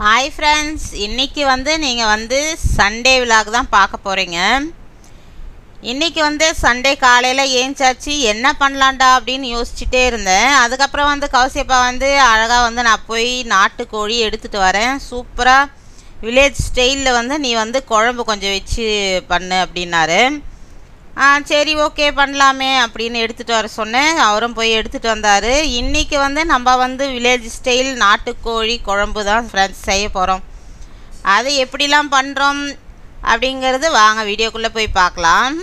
Hi friends, இன்றைக்கி நீங்கள் Sunday vlog தான் பார்க்க போகிறீங்க. இன்றைக்கி சண்டே காலையில் ஏஞ்சாச்சு என்ன பண்ணலான்டா அப்படின்னு யோசிச்சுட்டே இருந்தேன். அதுக்கப்புறம் கௌசியப்பா அழகாக நான் போய் நாட்டுக்கோழி எடுத்துகிட்டு வரேன், சூப்பராக வில்லேஜ் ஸ்டைலில் நீ குழம்பு கொஞ்சம் வச்சு பண்ணு அப்படின்னாரு. சரி ஓகே பண்ணலாமே அப்படின்னு எடுத்துகிட்டு வர சொன்னேன். அவரும் போய் எடுத்துகிட்டு வந்தார். இன்றைக்கி நம்ம வில்லேஜ் ஸ்டைல் நாட்டுக்கோழி குழம்பு தான் ஃப்ரெண்ட்ஸ் செய்ய போகிறோம். அது எப்படிலாம் பண்ணுறோம் அப்படிங்கிறது வாங்க வீடியோக்குள்ளே போய் பார்க்கலாம்.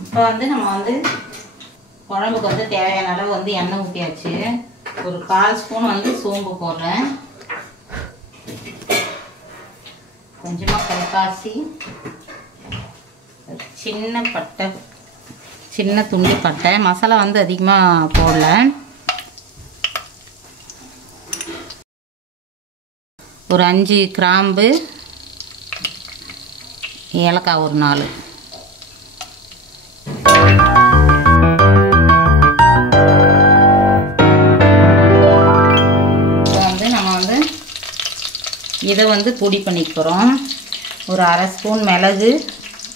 இப்போ நம்ம குழம்புக்கு தேவையான அளவு எண்ணெய் ஊற்றியாச்சு. ஒரு 1/4 ஸ்பூன் சோம்பு போடுறேன், கொஞ்சமாக கல்பாசி, சின்ன பட்டை, சின்ன துண்டு பட்டை. மசாலா அதிகமாக போடல. ஒரு 5 கிராம்பு, ஏலக்காய் ஒரு 4. இதை பொடி பண்ணிக்க போகிறோம். ஒரு 1/2 ஸ்பூன் மிளகு,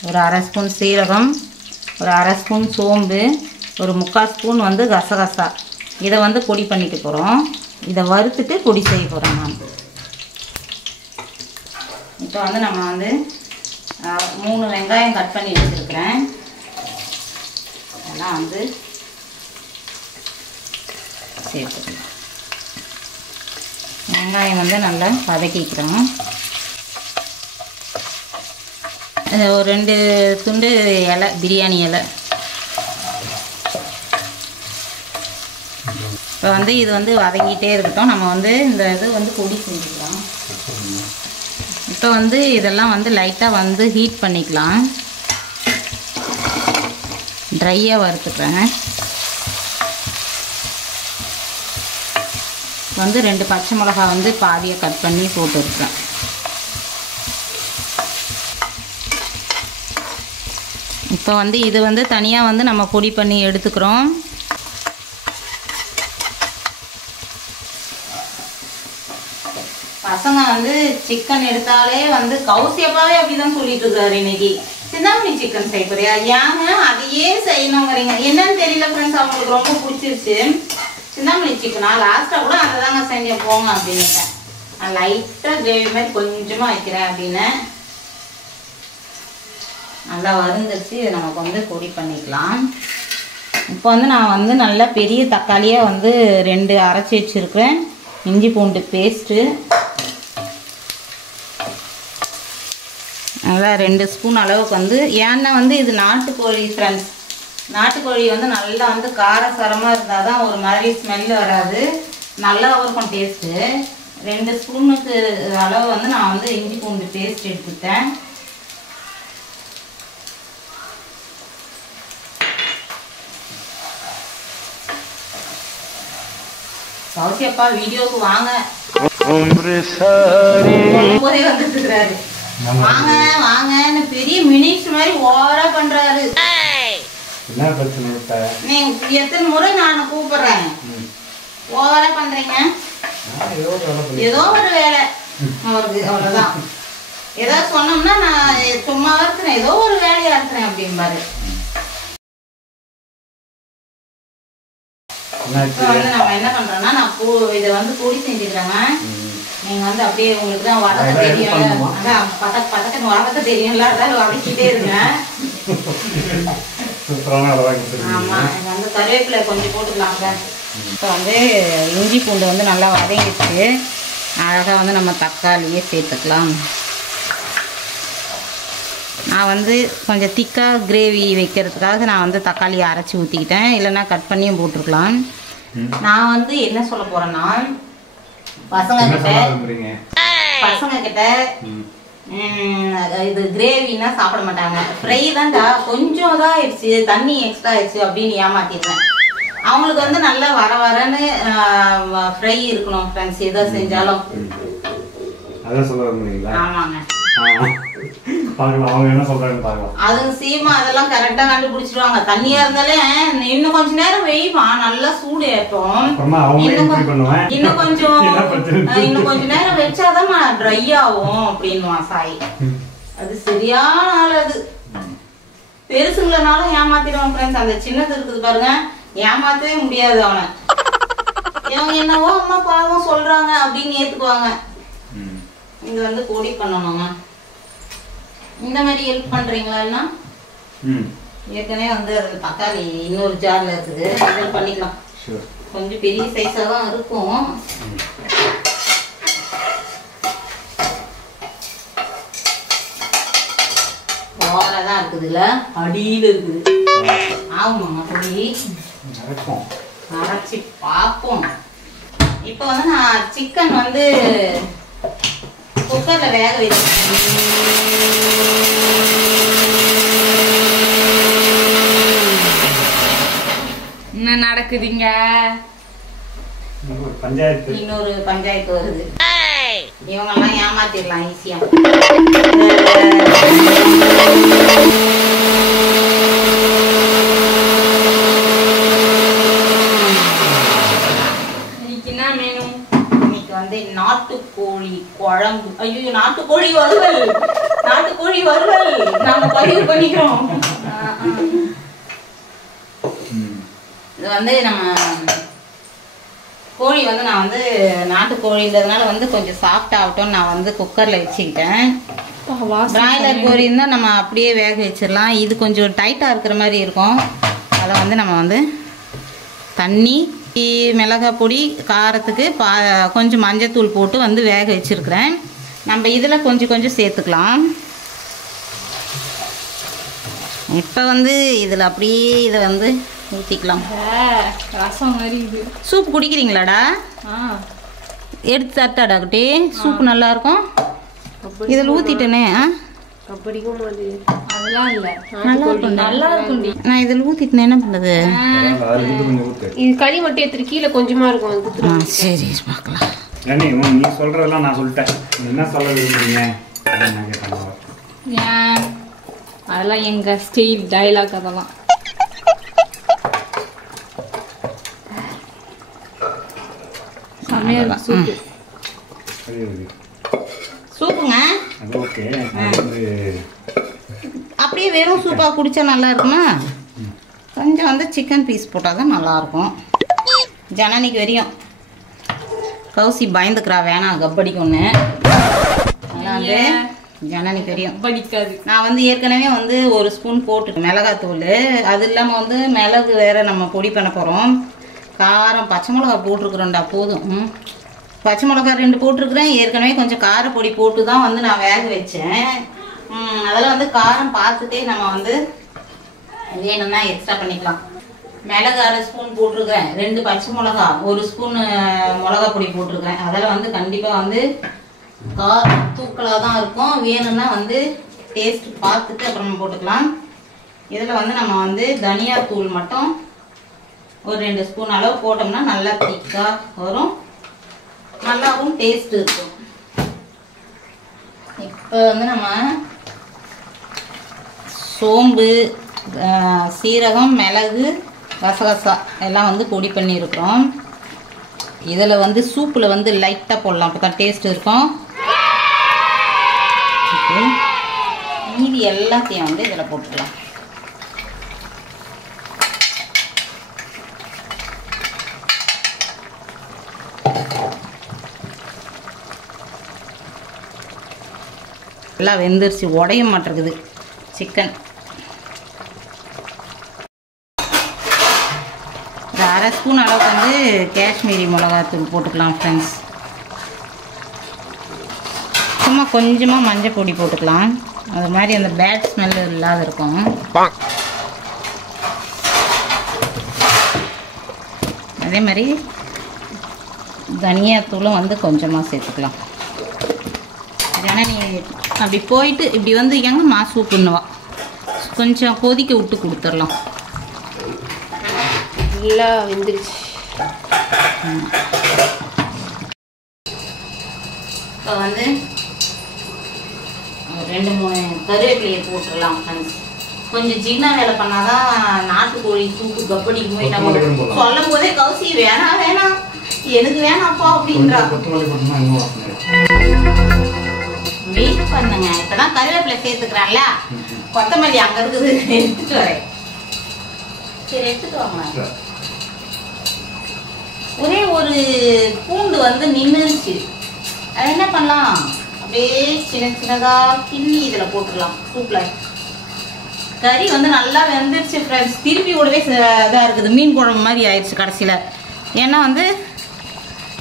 ஒரு 1/2 ஸ்பூன் சீரகம், ஒரு 1/2 ஸ்பூன் சோம்பு, ஒரு 3/4 ஸ்பூன் கசகசா. இதை பொடி பண்ணிக்க போகிறோம். இதை வறுத்துட்டு பொடி செய்ய போகிறோம். நான் இப்போ நம்ம 3 வெங்காயம் கட் பண்ணி வச்சுருக்கிறேன். அதெல்லாம் சேர்த்துக்கலாம். வெங்காயம் நல்லா வதக்கிக்கிறோம். ஒரு 2 துண்டு இலை, பிரியாணி இலை. இப்போ இது வதங்கிட்டே இருக்கட்டும். நம்ம இந்த இது பொடி செஞ்சுக்கலாம். இப்போ இதெல்லாம் லைட்டாக ஹீட் பண்ணிக்கலாம். ட்ரையாக வறுத்துக்கிறேன். 2 பச்சை மிளகா பாதியை கட் பண்ணி போட்டுருக்கேன். இப்போ இது தனியாக நம்ம பொடி பண்ணி எடுத்துக்கிறோம். பசங்க சிக்கன் எடுத்தாலே கௌசியப்பாவே அப்படிதான் சொல்லிட்டு இருக்காரு. இன்னைக்கு சிந்தாமணி சிக்கன் செய்ய போறியா? ஏங்க அதையே செய்யணுங்கிறீங்க? என்னன்னு தெரியல ஃப்ரெண்ட்ஸ், அவங்களுக்கு ரொம்ப பிடிச்சிருச்சு சிந்தாமணி சிக்கனா. லாஸ்ட்டாக கூட அதை தாங்க செஞ்சேன் போங்க அப்படின்ட்டேன். நான் லைட்டாக கிரேவி மாதிரி கொஞ்சமாக வைக்கிறேன் அப்படின்னு. நல்லா வறுந்துருச்சு. இதை நமக்கு பொடி பண்ணிக்கலாம். இப்போ நான் நல்லா பெரிய தக்காளியாக 2 அரைச்சி வச்சுருக்கிறேன். இஞ்சி பூண்டு பேஸ்ட்டு நல்லா 2 ஸ்பூன் அளவுக்கு ஏன்னா இது நாட்டுக்கோழி ஃப்ரெண்ட்ஸ். நாட்டுக்கோழி நல்லா காரசாரமாக இருந்தால் தான் ஒரு மாதிரி ஸ்மெல் வராது, நல்லா இருக்கும் டேஸ்ட்டு. 2 ஸ்பூனுக்கு அளவு நான் இஞ்சி பூண்டு பேஸ்ட் எடுத்துட்டேன். கௌசியப்பா வீடியோக்கு வாங்க போதே வந்துட்டுருக்கிறாரு. வாங்க வாங்கன்னு பெரிய மினிட்ஸ் மாதிரி ஓவரா பண்றாரு. நீங்க எத்தனை முறை நான் கூப்பிடுறேன், ஓவரா பண்றீங்க. ஏதோ ஒரு வேலை அவருக்கு, அவ்வளவுதான். ஏதாவது சொன்னோம்னா நான் சும்மாவா இருக்கிறேன், ஏதோ ஒரு வேலையா இருக்கிறேன் அப்படிம்பாரு. நம்ம என்ன பண்றோம்னா நான் இதை பொடி செஞ்சுக்கிறேங்க. நீங்கள் வந்து அப்படியே உங்களுக்கு தான் வதக்க தெரியும், அதான் பதக்கன்னு வதக்க தெரியும்ல, அதான் வதக்கிட்டே இருங்க. ஆமாம், நீங்கள் வந்து கருவேப்பிலை கொஞ்சம் போட்டுக்கலாங்க. இப்போ வந்து இஞ்சி பூண்டு வந்து நல்லா வதங்கிடுச்சு. அழகாக வந்து நம்ம தக்காளியே சேர்த்துக்கலாம். நான் வந்து கொஞ்சம் திக்காக கிரேவி வைக்கிறதுக்காக நான் வந்து தக்காளியை அரைச்சி ஊற்றிக்கிட்டேன், இல்லைன்னா கட் பண்ணியும் போட்டிருக்கலாம். நான் வந்து என்ன சொல்ல போகிறேன்னா, பசங்க கிட்ட இது கிரேவின்னா சாப்பிட மாட்டாங்க. ஃப்ரை தான்டா கொஞ்சம் தான் ஆயிடுச்சு, தண்ணி எக்ஸ்ட்ரா ஆயிடுச்சு அப்படின்னு ஏமாத்திடுறேன். அவங்களுக்கு வந்து நல்லா வர வரன்னு ஃப்ரை இருக்கணும் ஃப்ரெண்ட்ஸ், எதை செஞ்சாலும். ஆமாங்க, அது சீமா அதெல்லாம் கரெக்டா கண்டுபிடிச்சிருவாங்க. தண்ணியா இருந்தாலே இன்னும் கொஞ்ச நேரம் வெய்மா, நல்லா சூடு ஏற்போம், இன்னும் கொஞ்ச நேரம் வச்சாதான் ட்ரை ஆகும் அப்படின்னுவான் சாய். அது சரியான ஆள். அது பெருசுங்களனாலும் ஏமாத்திடுவான் ஃப்ரெண்ட்ஸ். அந்த சின்னது இருக்குது பாருங்க, ஏமாத்தவே முடியாது அவனை. இவங்க என்னவோ அம்மா பாவம் சொல்றாங்க அப்படின்னு ஏத்துக்குவாங்க. இது வந்து பொடி பண்ணணுங்க. இந்த மாதிரி ஹெல்ப் பண்றீங்களா? ஏற்கனவே வந்து தக்காளி இன்னொரு ஜார்ல இருக்குது, அதில் பண்ணிக்கலாம். கொஞ்சம் பெரிய சைஸா தான் இருக்கும். ஓவராதான் இருக்குதுல்ல, அடியில் இருக்குது. ஆகுமாங்க பொடி அரைச்சி பார்ப்போம். இப்போ வந்து நான் சிக்கன் வந்து குக்கர்ல வேக வச்சிருக்கேன். என்ன நடக்குதுங்க? இன்னொரு பஞ்சாயத்து வருது. இவங்கெல்லாம் ஏமாத்திடலாம் ஈஸியா. நாட்டுக்கோழி குழம்பு. ஐயோ, நாட்டுக்கோழி வறுவல், நாட்டுக்கோழி வறுவல் நாம பதிவு பண்ணிக்கிறோம். இது வந்து நம்ம கோழி வந்து நான் வந்து நாட்டுக்கோழின்றதுனால வந்து கொஞ்சம் சாஃப்ட் ஆகட்டும் நான் வந்து குக்கர்ல வச்சுக்கிட்டேன். பிராய்லர் கோழி இருந்தால் நம்ம அப்படியே வேக வச்சிடலாம். இது கொஞ்சம் டைட்டாக இருக்கிற மாதிரி இருக்கும். அதை வந்து நம்ம வந்து தண்ணி, மிளகாய் பொடி, காரத்துக்கு கொஞ்சம் மஞ்சத்தூள் போட்டு வந்து வேக வச்சுருக்கிறேன். நம்ம இதில் கொஞ்சம் சேர்த்துக்கலாம். இப்போ வந்து இதில் அப்படியே இதை வந்து ஊற்றிக்கலாம். ரசம் மாதிரி இது. சூப் குடிக்கிறீங்களாடா? எடுத்து தட்டாடா குட்டி, சூப் நல்லாயிருக்கும். இதில் ஊற்றிட்டேனே. நான் இதில் ஊற்றிட்டேன், என்ன பண்ணுறது? இது கறி மட்டும் எடுத்துட்டு கீழே கொஞ்சமா இருக்கும். சரி பார்க்கலாம். நீ சொல்றதெல்லாம் நான் சொல்லிட்டேன், என்ன சொல்ல விரும்புறீங்க? அதெல்லாம் எங்க ஸ்டைல் டயலாக். அதெல்லாம் சமையல் சூப்பு. சூப்புங்க. ஓகே, அப்படியே வெறும் சூப்பாக குடித்தா நல்லா இருக்குமா? கொஞ்சம் வந்து சிக்கன் பீஸ் போட்டால் தான் நல்லாயிருக்கும். ஜனனிக்கு வரையும் கௌசி பயந்துக்கிறா, வேணாம் கப்படிக்கும்னு. அதெல்லாம் வந்து ஜனனிக்கு வரையும் படிக்காது. நான் வந்து ஏற்கனவே வந்து ஒரு ஸ்பூன் போட்டு மிளகாத்தூள், அது இல்லாமல் வந்து மிளகு வேறு நம்ம பொடி பண்ண போகிறோம். காரம் பச்சை மிளகா போட்டிருக்குறோம்டா, போதும். பச்சை மிளகா 2 போட்டிருக்கிறேன். ஏற்கனவே கொஞ்சம் காரப்பொடி போட்டு தான் வந்து நான் வேக வச்சேன். அதெல்லாம் வந்து காரம் பார்த்துட்டே நம்ம வந்து வேணும்னா எக்ஸ்ட்ரா பண்ணிக்கலாம். மிளகு 1/2 ஸ்பூன் போட்டிருக்கிறேன், 2 பச்சை மிளகா, 1 ஸ்பூன் மிளகா பொடி போட்டிருக்கிறேன். அதெல்லாம் வந்து கண்டிப்பாக வந்து காரம் தூக்கலாக தான் இருக்கும். வேணும்னா வந்து டேஸ்ட் பார்த்துட்டு அப்புறமா போட்டுக்கலாம். இதில் வந்து நம்ம வந்து தனியாத்தூள் மட்டும் ஒரு 2 ஸ்பூன் அளவு போட்டோம்னா நல்லா திக்காக வரும், நல்லாவும் டேஸ்ட் இருக்கும். இப்போ வந்து நம்ம சோம்பு, சீரகம், மிளகு, கசகசா எல்லாம் வந்து பொடி பண்ணியிருக்கிறோம். இதில் வந்து சூப்பில் வந்து லைட்டாக போடலாம், அப்போ தான் டேஸ்ட் இருக்கும். மீதி எல்லாத்தையும் வந்து இதில் போட்டுக்கலாம். நல்லா வெந்துருச்சு, உடைய மாட்டேங்குது சிக்கன். ஒரு 1/2 ஸ்பூன் அளவுக்கு வந்து காஷ்மீரி மிளகாத்தூள் போட்டுக்கலாம் ஃப்ரெண்ட்ஸ். சும்மா கொஞ்சமாக மஞ்சள் பொடி போட்டுக்கலாம், அது மாதிரி அந்த பேட் ஸ்மெல் இல்லாத இருக்கும். அதே மாதிரி தனியாத்தூளும் வந்து கொஞ்சமாக சேர்த்துக்கலாம். ஏன்னா நீ அப்படி போயிட்டு இப்படி வந்து எங்கம்மா சூப்புன்னுவா, கொஞ்சம் கொதிக்க விட்டு கொடுத்துடலாம். நல்லா வெந்துருச்சு. இப்போ வந்து 2-3 கருவேப்பிலையை போட்டுடலாம் ஃப்ரெண்ட்ஸ். கொஞ்சம் ஜின்னா வேலை பண்ணாதான் நாட்டுக்கோழி சூப்பு கப்படிக்கு போய் நம்ம சொல்லும் போதே கௌசி வேணாம் வேணாம் எனக்கு வேணாப்பா அப்படின்றா. வெயிட் பண்ணுங்க, இப்பதான் கருவேப்பிலை சேர்த்துக்கிறான்ல, கொத்தமல்லி அங்க இருக்குது, எடுத்துட்டு வரேன். சரி எடுத்துட்டு வாங்க. ஒரே ஒரு பூண்டு வந்து நின்றுச்சு, அது என்ன பண்ணலாம், அப்படியே சின்ன சின்னதா கிள்ளி இதுல போட்டுடலாம் சூப்ல. கறி வந்து நல்லா வெந்துருச்சு ஃப்ரெண்ட்ஸ். திருப்பி கூடவே இதாக இருக்குது, மீன் குழம்பு மாதிரி ஆயிடுச்சு கடைசியில். ஏன்னா வந்து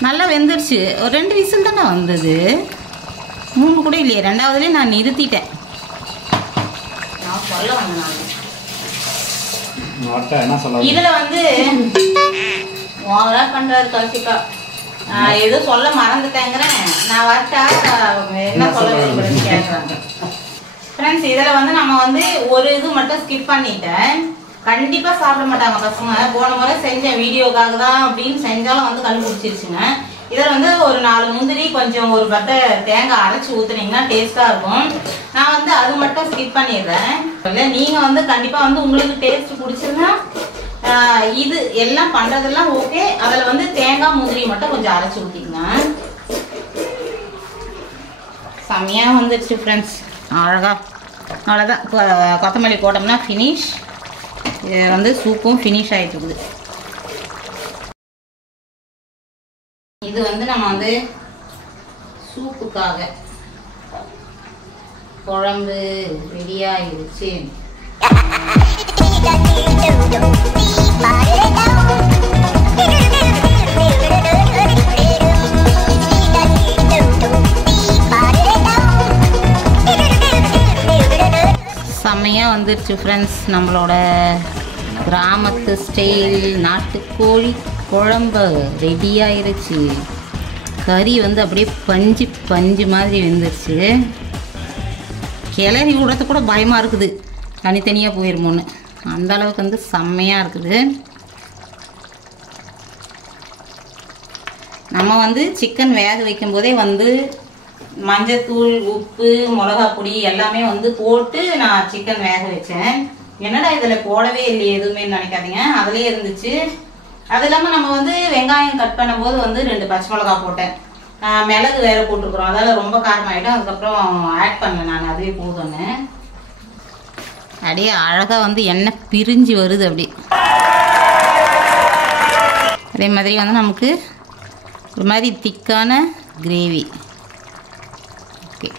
நல்லா வெந்துருச்சு. ஒரு 2 விசில் தானே வந்தது, 3 கூட இல்லையே. 2வதுலேயே நான் நிறுத்திட்டேன். நான் சொல்ல வந்தேன், இதில் வந்து ஓவரா பண்ணுறாரு கௌசிகா. எதுவும் சொல்ல மறந்துட்டேங்கிறேன், நான் வரட்டா என்ன சொல்ல விரும்புறேன்னு கேட்குறாங்க ஃப்ரெண்ட்ஸ். இதில் வந்து நம்ம வந்து ஒரு இது மட்டும் ஸ்கிப் பண்ணிட்டேன். கண்டிப்பாக சாப்பிட மாட்டாங்க பசங்க. போன முறை செஞ்ச வீடியோக்காக தான் அப்படின்னு செஞ்சாலும் வந்து கண்டுபிடிச்சிருச்சுங்க. இதில் வந்து ஒரு 4 முந்திரி, கொஞ்சம் ஒரு பட்டை தேங்காய் அரைச்சி ஊற்றுனீங்கன்னா டேஸ்ட்டாக இருக்கும். நான் வந்து அது மட்டும் ஸ்கிப் பண்ணிடுறேன். இல்லை நீங்கள் வந்து கண்டிப்பாக வந்து உங்களுக்கு டேஸ்ட் பிடிச்சிருந்தா இது எல்லாம் பண்ணுறதெல்லாம் ஓகே. அதில் வந்து தேங்காய் முந்திரி மட்டும் கொஞ்சம் அரைச்சி ஊற்றிக்கங்க. செம்மையாக வந்துடுச்சு ஃப்ரெண்ட்ஸ், அழகா. அவ்வளோதான், கொத்தமல்லி போட்டோம்னா ஃபினிஷ். இது வந்து சூப்பும் ஃபினிஷ் ஆகிட்டு இருக்குது. இது வந்து நம்ம வந்து சூப்புக்காக குழம்பு ரெடியாகிடுச்சு. செம்மையாக வந்துருச்சு ஃப்ரெண்ட்ஸ். நம்மளோட கிராமத்து ஸ்டைல் நாட்டுக்கோழி குழம்பு ரெடி ஆயிருச்சு. கறி வந்து அப்படியே பஞ்சு பஞ்சு மாதிரி வெந்துருச்சு. கிளறி விடுறது கூட பயமாக இருக்குது, தனித்தனியாக போயிருமோன்னு. அந்த அளவுக்கு வந்து செம்மையாக இருக்குது. நம்ம வந்து சிக்கன் வேக வைக்கும் போதே வந்து மஞ்சத்தூள், உப்பு, மிளகா பொடி எல்லாமே வந்து போட்டு நான் சிக்கன் வேக வச்சேன். என்னடா இதில் போடவே இல்லையே எதுவுமே நினைக்காதீங்க, அதுலேயே இருந்துச்சு. அது இல்லாமல் நம்ம வந்து வெங்காயம் கட் பண்ணும்போது வந்து 2 பச்சை மிளகா போட்டேன். மிளகு வேற போட்டுருக்குறோம், அதெல்லாம் ரொம்ப காரமாயிடும். அதுக்கப்புறம் ஆட் பண்ணேன் நான், அதுவே போதும்னு. அப்படியே அழகாக வந்து எண்ணெய் பிரிஞ்சு வருது அப்படி. அதே மாதிரி வந்து நமக்கு ஒரு மாதிரி திக்கான கிரேவி. ஓகே,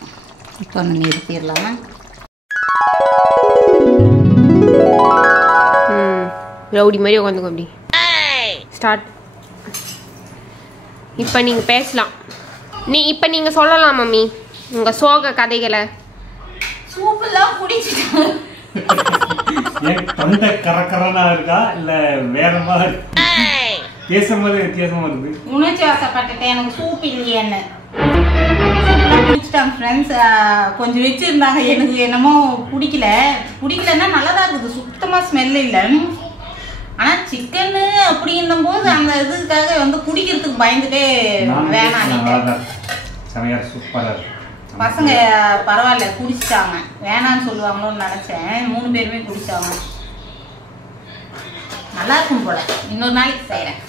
இப்போ வந்து நிறுத்திடலாம். ரவுடி மாதிரி உட்காந்துக்கோ அப்படி. ஸ்டார்ட். இப்போ நீங்கள் பேசலாம். இப்போ நீங்கள் சொல்லலாம் மம்மி உங்கள் சோக கதைகளை. சூப்பெல்லாம் குடிச்சிட்டாங்க. தொண்டை கரக்கரனா இருக்கா இல்ல வேற மாதிரி பேசும்போது வித்தியாசமா இருக்கு. உணர்ச்சி வசப்பட்டுட்டேன், எனக்கு சூப் இல்லையேன்னு குடிச்சிட்டாங்க ஃப்ரெண்ட்ஸ். கொஞ்சம் வச்சுருந்தாங்க, எனக்கு என்னமோ பிடிக்கலன்னா நல்லதாக இருக்குது, சுத்தமாக ஸ்மெல் இல்லை. ஆனால் சிக்கன்னு அப்படின்னும் போது அந்த இதுக்காக வந்து குடிக்கிறதுக்கு பயந்துட்டே வேணாம். பசங்க பரவாயில்ல குடிச்சிட்டாங்க, வேணான்னு சொல்லுவாங்களோன்னு நினச்சேன். 3 பேருமே குடிச்சாங்க. நல்லா இருக்கும் போல, இன்னொரு நாளைக்கு செய்கிறேன்.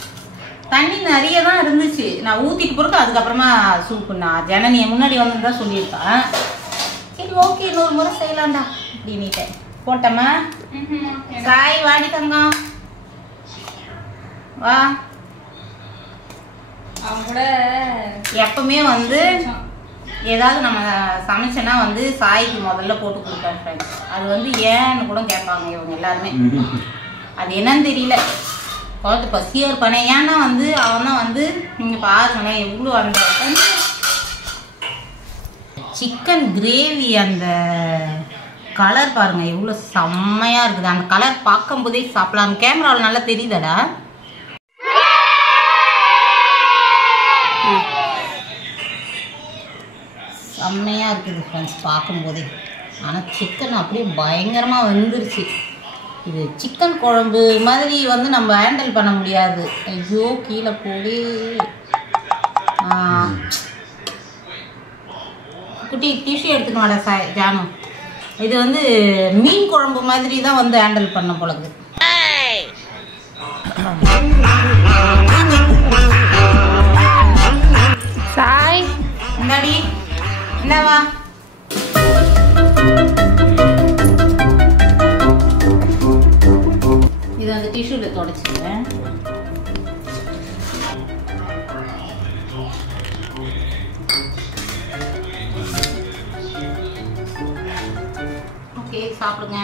தண்ணி நிறைய தான் இருந்துச்சு, நான் ஊற்றிட்டு பிறகு அதுக்கப்புறமா சூப்பு நான் ஜனனியை முன்னாடி வந்து தான் சொல்லியிருக்கேன். சரி ஓகே இன்னொரு முறை செய்யலாம்டா அப்படின்னுட்டேன். போட்டோமா சாய் வாடி தங்கம் வா. அவங்க கூட எப்பவுமே வந்து ஏதாவது நம்ம சமைச்சோன்னா வந்து சாய்க்கு முதல்ல போட்டு கொடுப்பேன் ஃப்ரெண்ட்ஸ். அது வந்து ஏன்னு கூட கேட்பாங்க இவங்க எல்லாருமே. அது என்னன்னு தெரியல. பார்த்து பசியாக இருப்பானே. ஏன்னா வந்து அவன் தான் வந்து நீங்கள் பாருங்களேன் எவ்வளோ அந்த சிக்கன் கிரேவி அந்த கலர் பாருங்க எவ்வளோ செம்மையாக இருக்குது. அந்த கலர் பார்க்கும்போதே சாப்பிடலாம். கேமராவில் நல்லா தெரியுதாடா? செம்மையாக இருக்குது ஃப்ரெண்ட்ஸ் பார்க்கும்போதே. ஆனால் சிக்கன் அப்படியே பயங்கரமாக வந்துருச்சு. இது சிக்கன் குழம்பு மாதிரி வந்து நம்ம ஹேண்டில் பண்ண முடியாது. ஐயோ கீழே போய் குட்டி டிஷ்யூ எடுத்துக்கணும்டா ஜானு. இது வந்து மீன் குழம்பு மாதிரி தான் வந்து ஹேண்டில் பண்ண போலது. சாய் இந்தாடி என்னவா இது வந்து டிஷ்யூவில் தொடச்சிக்கிறேன். ஓகே சாப்பிடுங்க.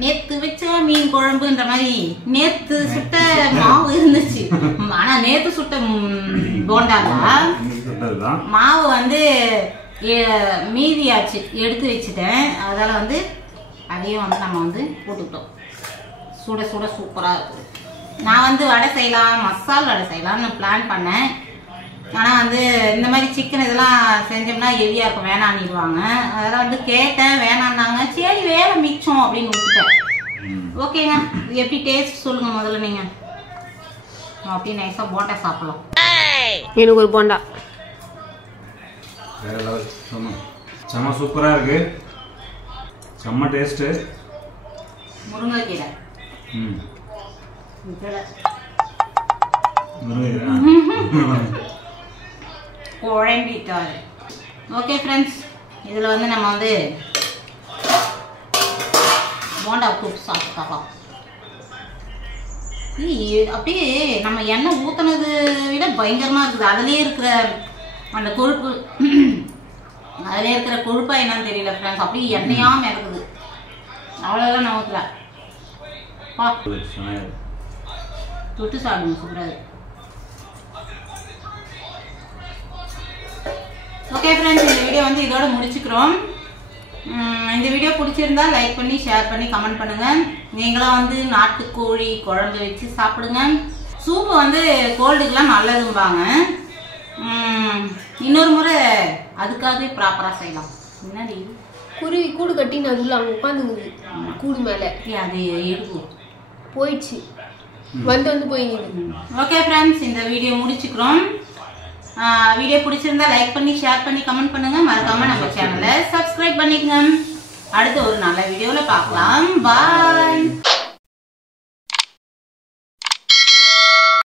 நேத்து வச்ச மீன் குழம்புன்ற மாதிரி நேத்து சுட்ட மாவு இருந்துச்சு. ஆனா நேத்து சுட்ட போண்டால மாவு வந்து மீதியாச்சு எடுத்து வச்சுட்டேன். அதனால வந்து அதையும் வந்து நம்ம வந்து போட்டுக்கிட்டோம். சுட சுட சூப்பராக இருக்குது. நான் வந்து வடை செய்யலாம், மசால் வடை செய்யலாம்னு பிளான் பண்ணேன். ஆனால் வந்து இந்த மாதிரி சிக்கன் இதெல்லாம் செஞ்சோம்னா ஹெவியாக இருக்கும், வேணான்னிடுவாங்க. அதெல்லாம் வந்து கேட்டேன், வேணான்னாங்க. சரி வேலை மிச்சம் அப்படின்னு விட்டுட்டேன். ஓகேங்க, எப்படி டேஸ்ட் சொல்லுங்க முதல்ல நீங்க. அப்படியே நைஸாக போண்டா சாப்பிடலாம். எனக்கு ஒரு போண்டா செம்ம சூப்பராக இருக்கு. செம்ம டேஸ்ட்டு. முருங்கைக்கீரை குழம்பிட்டாரு. ஓகே ஃப்ரெண்ட்ஸ், இதில் வந்து நம்ம வந்து போண்டா கூப்பிட்டு சாப்பிட்டுக்கலாம். அப்படியே நம்ம எண்ணெய் ஊற்றினது விட பயங்கரமாக இருக்குது. அதுலேயே இருக்கிற அந்த கொழுப்பு, அதிலே இருக்கிற கொழுப்பா என்னன்னு தெரியல ஃப்ரெண்ட்ஸ். அப்படியே எண்ணெயாம இருக்குது. அவ்வளோதான் நான் ஊற்றல. தொட்டு சாப்பிடுங்க, சூப்பராக. ஓகே ஃப்ரெண்ட்ஸ், இந்த வீடியோ வந்து இதோட முடிச்சுக்கிறோம். இந்த வீடியோ பிடிச்சிருந்தா லைக் பண்ணி ஷேர் பண்ணி கமெண்ட் பண்ணுங்க. நீங்களாம் வந்து நாட்டுக்கோழி குழம்பு வச்சு சாப்பிடுங்க. சூப்பு வந்து கோல்டுக்கெல்லாம் நல்லதும்பாங்க. இன்னொரு முறை அதுக்காகவே ப்ராப்பராக செய்யலாம். முன்னாடி குருவி கூடு கட்டி நடுவில் அவங்க உட்காந்துங்குது கூடு மேலே. அது எடுக்கும் போயிடுச்சு, வந்து போயிடுது. ஓகே ஃப்ரெண்ட்ஸ், இந்த வீடியோ முடிச்சுக்கிறோம். வீடியோ பிடிச்சிருந்தா லைக் பண்ணி ஷேர் பண்ணி கமெண்ட் பண்ணுங்க. மறக்காம நம்ம சேனலை சப்ஸ்கிரைப் பண்ணிக்கங்க. அடுத்து ஒரு நல்ல வீடியோவில் பார்க்கலாம். பாய்.